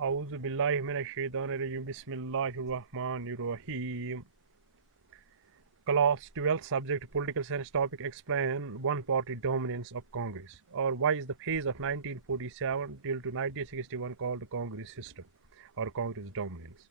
Auzu billahi minashaitanirrajim. Bismillahirrahmanirrahim. Class 12 subject political science topic explain one party dominance of Congress, or why is the phase of 1947 till to 1961 called Congress system or Congress dominance?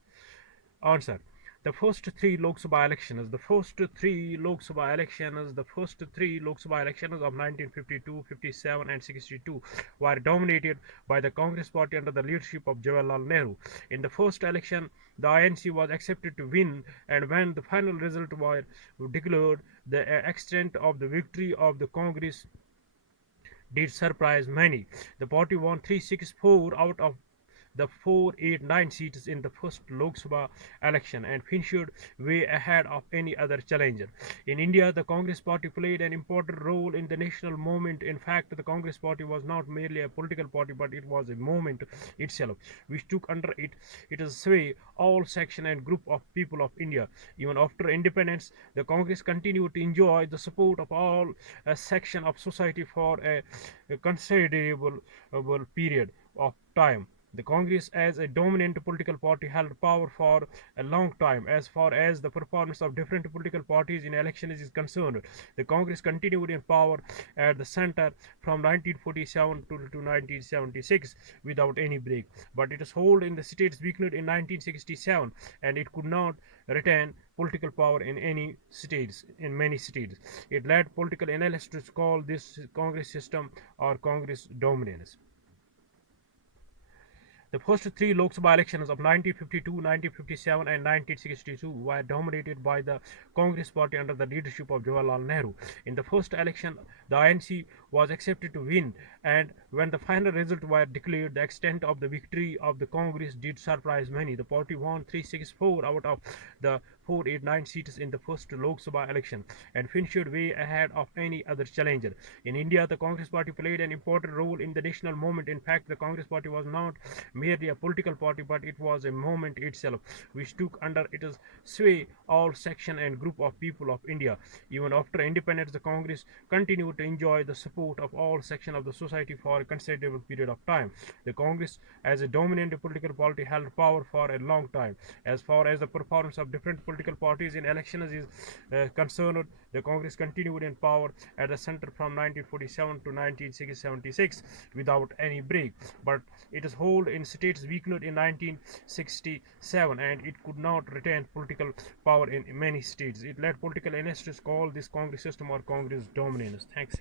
Answer. The first three Lok Sabha elections of 1952, 57 and 62 were dominated by the Congress party under the leadership of Jawaharlal Nehru. In the first election, the INC was accepted to win, and when the final result was declared, the extent of the victory of the Congress did surprise many. The party won 364 out of the 489 seats in the first Lok Sabha election and finished way ahead of any other challenger. In India, the Congress party played an important role in the national movement. In fact, the Congress party was not merely a political party, but it was a movement itself, which took under its sway all section and group of people of India. Even after independence, the Congress continued to enjoy the support of all section of society for a considerable period of time. The Congress, as a dominant political party, held power for a long time. As far as the performance of different political parties in elections is concerned, the Congress continued in power at the center from 1947 to 1976 without any break. But its hold in the states weakened in 1967, and it could not retain political power in any states. In many states, it led political analysts to call this Congress system or Congress dominance. The first three Lok Sabha elections of 1952, 1957 and 1962 were dominated by the Congress party under the leadership of Jawaharlal Nehru. In the first election, the INC was accepted to win, and when the final result was declared, the extent of the victory of the Congress did surprise many. The party won 364 out of the 489 seats in the first Lok Sabha election and finished way ahead of any other challenger. In India, the Congress party played an important role in the national movement. In fact, the Congress party was not merely a political party, but it was a movement itself, which took under its sway all section and group of people of India. Even after independence, the Congress continued to enjoy the support of all section of the society for a considerable period of time. The Congress, as a dominant political party, held power for a long time. As far as the performance of different political parties in elections is concerned, the Congress continued in power at the center from 1947 to 1976 without any break. But its hold in states weakened in 1967, and it could not retain political power in many states. It led political analysts to call this Congress system or Congress dominance. Thanks.